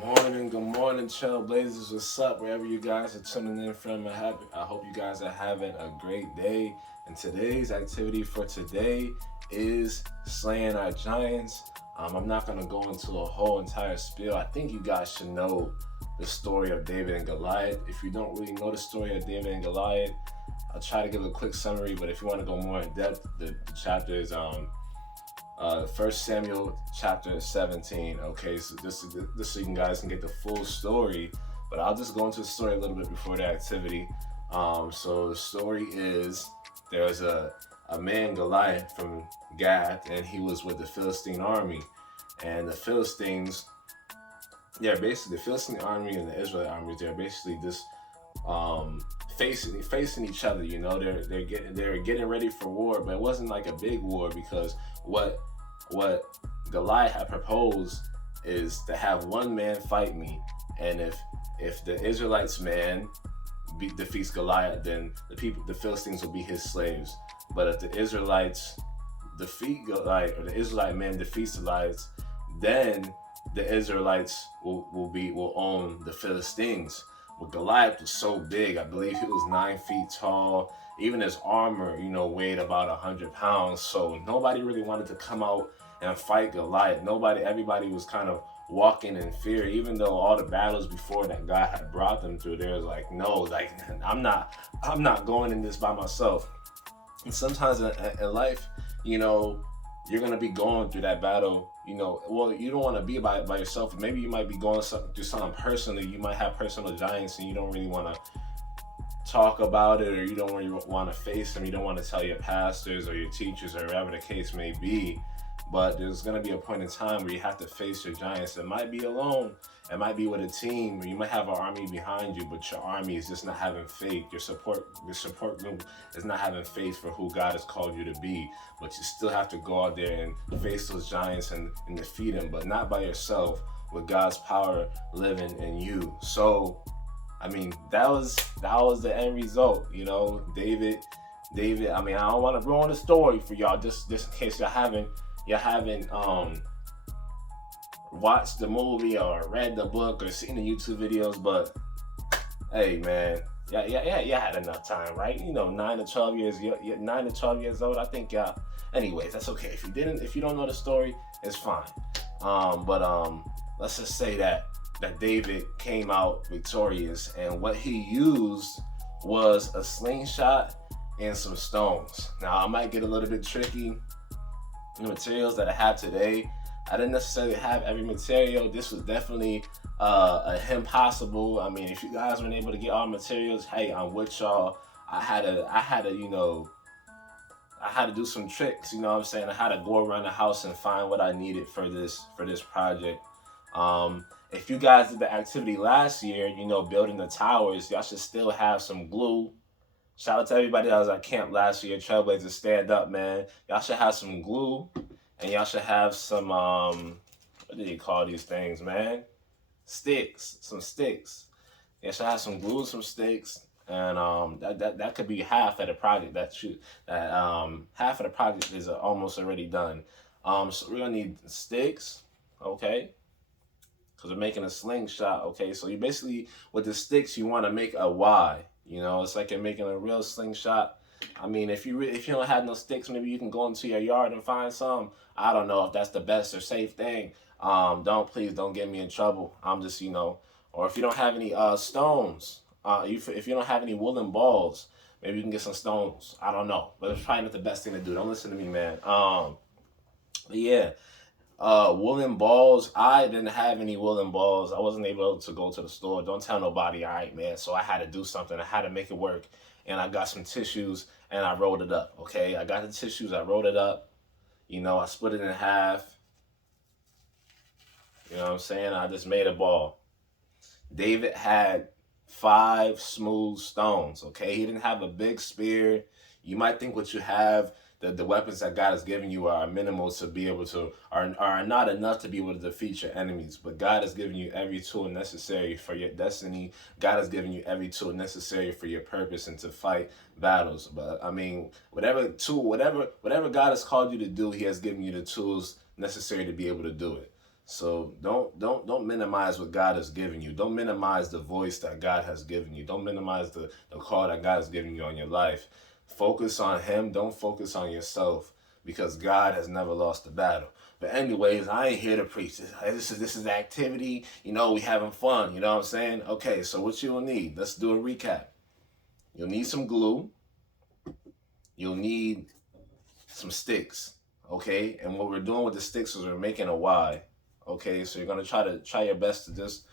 Good morning, Trailblazers. What's up? Wherever you guys are tuning in from, I hope you guys are having a great day. And today's activity for today is slaying our giants. I'm not gonna go into a whole entire spiel. I think you guys should know the story of David and Goliath. If you don't really know the story of David and Goliath, I'll try to give a quick summary. But if you want to go more in depth, the chapter is 1 Samuel chapter 17. Okay, so this so you guys can get the full story. But I'll just go into the story a little bit before the activity. So the story is there was a man Goliath from Gath, and he was with the Philistine army, and the Philistines, yeah, basically the Philistine army and the Israelite armies, they're basically just um, facing each other. You know, they're getting ready for war, but it wasn't like a big war because what Goliath had proposed is to have one man fight me, and if the Israelites man defeats Goliath, then the Philistines will be his slaves. But if the Israelites defeat Goliath, or the Israelite man defeats the Goliaths, then the Israelites will own the Philistines. But Goliath was so big. I believe he was 9 feet tall. Even his armor, weighed about 100 pounds. So nobody really wanted to come out and fight Goliath. Everybody was kind of walking in fear, even though all the battles before that God had brought them through. They was like, no, like I'm not going in this by myself. And sometimes in life, you know, you're gonna be going through that battle. Well, you don't want to be by yourself. Maybe you might be going through something personally. You might have personal giants, and you don't really want to talk about it, or you don't really want to face them. You don't want to tell your pastors or your teachers or whatever the case may be. But there's going to be a point in time where you have to face your giants. It might be alone. It might be with a team, or you might have an army behind you, but your army is just not having faith. Your support group is not having faith for who God has called you to be. But you still have to go out there and face those giants and defeat them, but not by yourself, with God's power living in you. So I mean, that was the end result. David. I mean, I don't want to ruin the story for y'all, just in case y'all haven't watched the movie or read the book or seen the YouTube videos. But hey, man, yeah, had enough time, right? 9 to 12 years, 9 to 12 years old. I think y'all. Anyways, that's okay. If you don't know the story, it's fine. But let's just say that David came out victorious, and what he used was a slingshot and some stones. Now, I might get a little bit tricky. The materials that I have today, I didn't necessarily have every material. This was definitely a impossible. I mean, if you guys weren't able to get all the materials, hey, I'm with y'all. I had to do some tricks. You know what I'm saying? I had to go around the house and find what I needed for this project. If you guys did the activity last year, building the towers, y'all should still have some glue. Shout out to everybody that was at camp last year. Trailblazers, stand up, man. Y'all should have some glue, and y'all should have some what do you call these things, man? Sticks, some sticks. Y'all should have some glue, some sticks, and that could be half of the project. Half of the project is almost already done. So we're gonna need sticks, okay? Because we're making a slingshot. Okay, so you basically, with the sticks, you want to make a Y. It's like you're making a real slingshot. I mean, if you don't have no sticks, maybe you can go into your yard and find some. I don't know if that's the best or safe thing. Don't get me in trouble. I'm just, or if you don't have any stones, if you don't have any wooden balls, maybe you can get some stones. I don't know, but it's probably not the best thing to do. Don't listen to me, man. But yeah, woolen balls. I didn't have any woolen balls. I wasn't able to go to the store. Don't tell nobody, all right, man. So I had to do something. I had to make it work. And I got some tissues and I rolled it up. Okay. I got the tissues, I rolled it up. I split it in half. You know what I'm saying? I just made a ball. David had 5 smooth stones. Okay. He didn't have a big spear. You might think what you have, the weapons that God has given you are minimal to be able to, are not enough to be able to defeat your enemies. But God has given you every tool necessary for your destiny. God has given you every tool necessary for your purpose and to fight battles. But I mean, whatever God has called you to do, He has given you the tools necessary to be able to do it. So don't minimize what God has given you. Don't minimize the voice that God has given you. Don't minimize the call that God has given you on your life. Focus on Him. Don't focus on yourself, because God has never lost the battle. But anyways, I ain't here to preach. This is activity. We having fun. You know what I'm saying? Okay, so what you'll need? Let's do a recap. You'll need some glue. You'll need some sticks. Okay, and what we're doing with the sticks is we're making a Y. Okay, so you're gonna try your best to just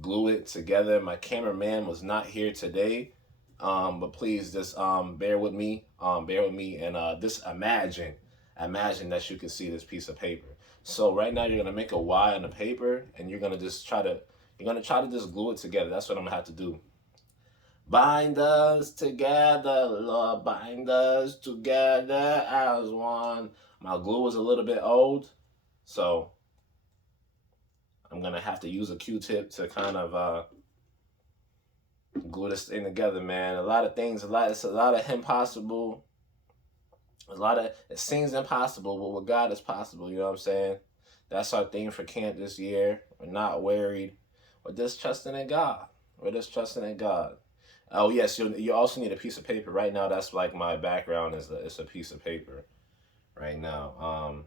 glue it together. My cameraman was not here today, but please just bear with me, and just imagine that you can see this piece of paper. So right now you're gonna make a Y on the paper, and you're gonna try to just glue it together. That's what I'm gonna have to do. Bind us together, Lord, bind us together as one. My glue is a little bit old, so I'm gonna have to use a Q-tip to kind of glue this thing together, man. A lot of things, it's a lot of impossible. It seems impossible, but with God it's possible. You know what I'm saying? That's our theme for camp this year. We're not worried. We're just trusting in God. Oh yes, you also need a piece of paper. Right now, that's like my background it's a piece of paper right now.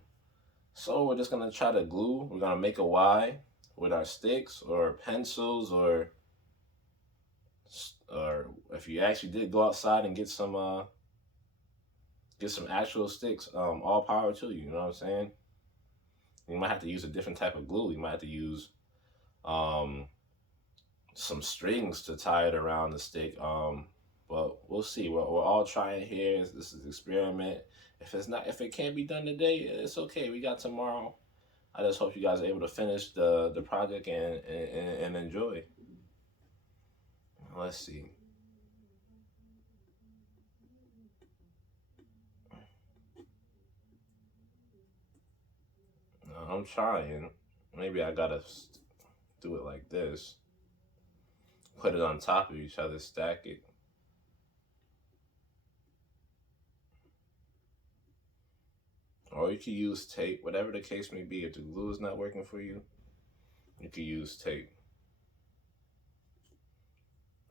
So we're just gonna try to glue. We're gonna make a Y with our sticks or pencils, or if you actually did go outside and get some actual sticks, all power to you. You know what I'm saying? You might have to use a different type of glue. You might have to use some strings to tie it around the stick. But we'll see. We're all trying here. This is an experiment. If it can't be done today, it's okay. We got tomorrow. I just hope you guys are able to finish the project and enjoy. Let's see. I'm trying. Maybe I gotta do it like this. Put it on top of each other, stack it. Or you could use tape, whatever the case may be. If the glue is not working for you, you could use tape.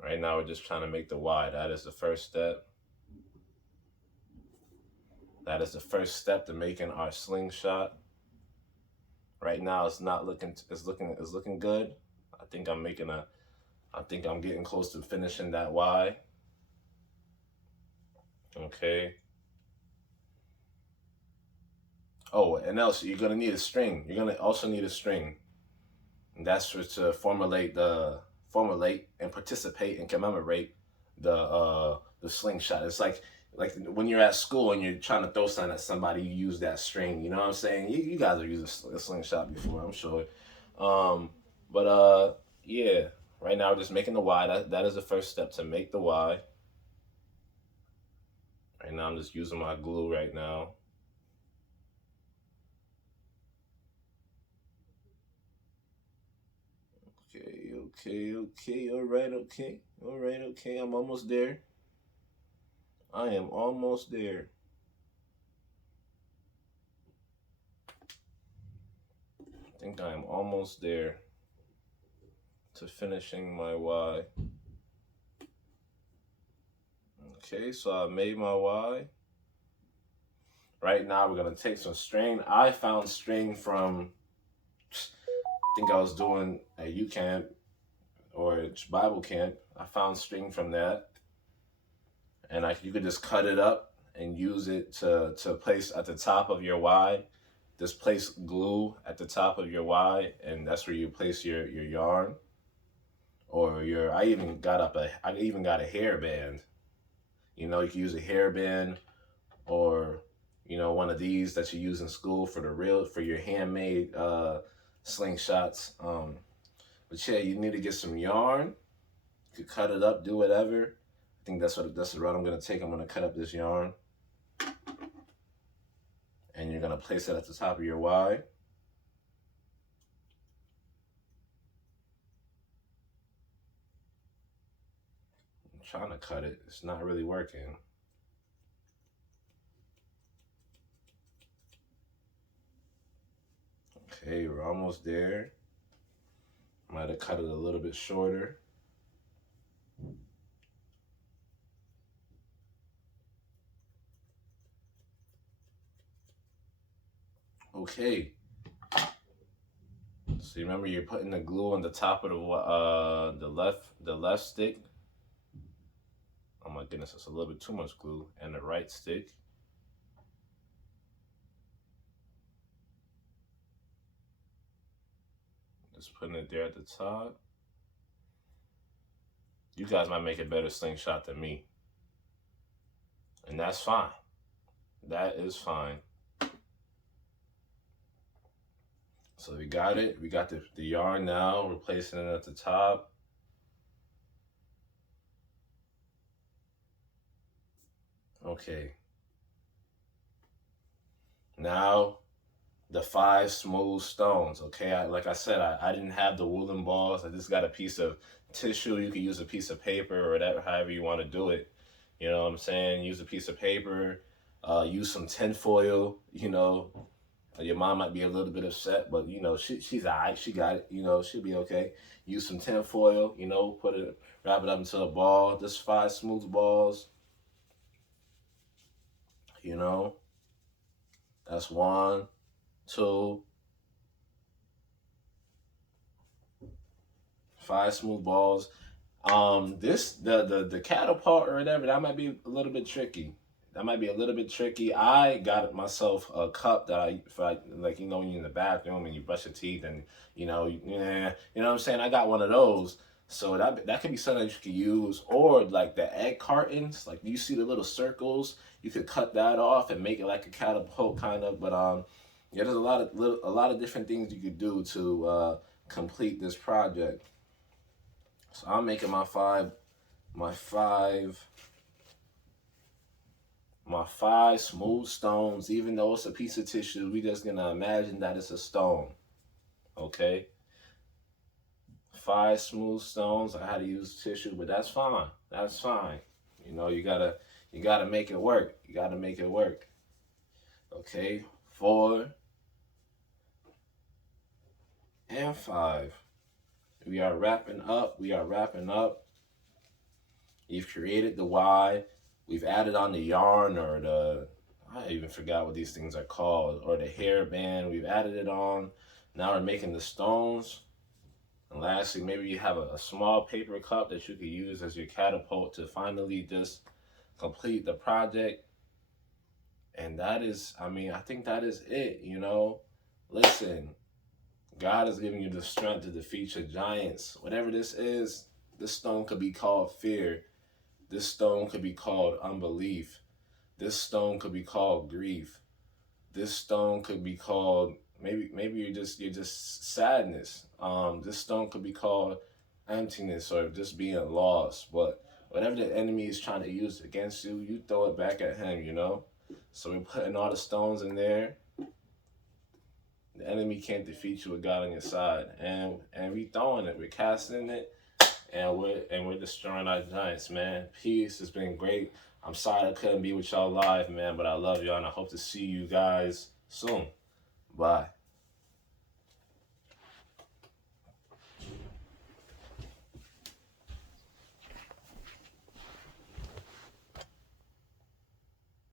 Right now we're just trying to make the Y. That is the first step. That is the first step to making our slingshot. Right now it's looking good. I think I'm getting close to finishing that Y. Okay. Oh, and else you're gonna need a string. You're gonna also need a string. And that's to formulate and participate and commemorate the slingshot. It's like when you're at school and you're trying to throw something at somebody, you use that string. You know what I'm saying? You guys have used a slingshot before, I'm sure. But yeah. Right now we're just making the Y. That is the first step, to make the Y. Right now I'm just using my glue right now. Okay. All right, okay. I'm almost there. I am almost there. I think I am almost there to finishing my Y. Okay, so I made my Y. Right now we're gonna take some string. I found string from, I think I was doing a U camp or Bible camp. I found string from that, and you could just cut it up and use it to place at the top of your Y. Just place glue at the top of your Y, and that's where you place your yarn. Or I even got a hairband. You can use a hairband, or one of these that you use in school for your handmade slingshots. But yeah, you need to get some yarn. You could cut it up, do whatever. I think that's the route I'm gonna take. I'm gonna cut up this yarn, and you're gonna place it at the top of your Y. I'm trying to cut it. It's not really working. Okay, we're almost there. Might have cut it a little bit shorter. Okay. So remember, you're putting the glue on the top of the left stick. Oh my goodness, it's a little bit too much glue. And the right stick. Just putting it there at the top. You guys might make a better slingshot than me. And that's fine. That is fine. So we got it. We got the yarn now. We're placing it at the top. Okay. Now the 5 smooth stones. Okay, like I said, I didn't have the woolen balls. I just got a piece of tissue. You can use a piece of paper or whatever, however you want to do it. You know what I'm saying? Use a piece of paper. Use some tin foil. You know, your mom might be a little bit upset, but you know she's alright. She got it. You know, she'll be okay. Use some tin foil. You know, wrap it up into a ball. Just 5 smooth balls. You know, that's 1, 2, 5 smooth balls. The catapult or whatever, that might be a little bit tricky. I got myself a cup that like, you know, when you're in the bathroom and you brush your teeth and you know, you know what I'm saying. I got one of those, so that could be something that you could use, or like the egg cartons. Like you see the little circles, you could cut that off and make it like a catapult kind of. But yeah, there's a lot of different things you could do to complete this project. So I'm making my five smooth stones. Even though it's a piece of tissue, we just gonna imagine that it's a stone. Okay, 5 smooth stones. I had to use tissue, but that's fine. That's fine. You know, you gotta make it work. You gotta make it work. Okay, 4 and 5. We are wrapping up. You've created the Y. We've added on the yarn or I even forgot what these things are called, or the hairband. We've added it on. Now we're making the stones. And lastly, maybe you have a small paper cup that you could use as your catapult to finally just complete the project. And that is, I think that is it, you know. Listen, God is giving you the strength to defeat your giants. Whatever this is, this stone could be called fear. This stone could be called unbelief. This stone could be called grief. This stone could be called maybe you're just sadness. This stone could be called emptiness or just being lost. But whatever the enemy is trying to use against you, you throw it back at him, you know? So we're putting all the stones in there. The enemy can't defeat you with God on your side. And we throwing it, we're casting it, and we're destroying our giants, man. Peace. It's been great. I'm sorry I couldn't be with y'all live, man, but I love y'all and I hope to see you guys soon. Bye.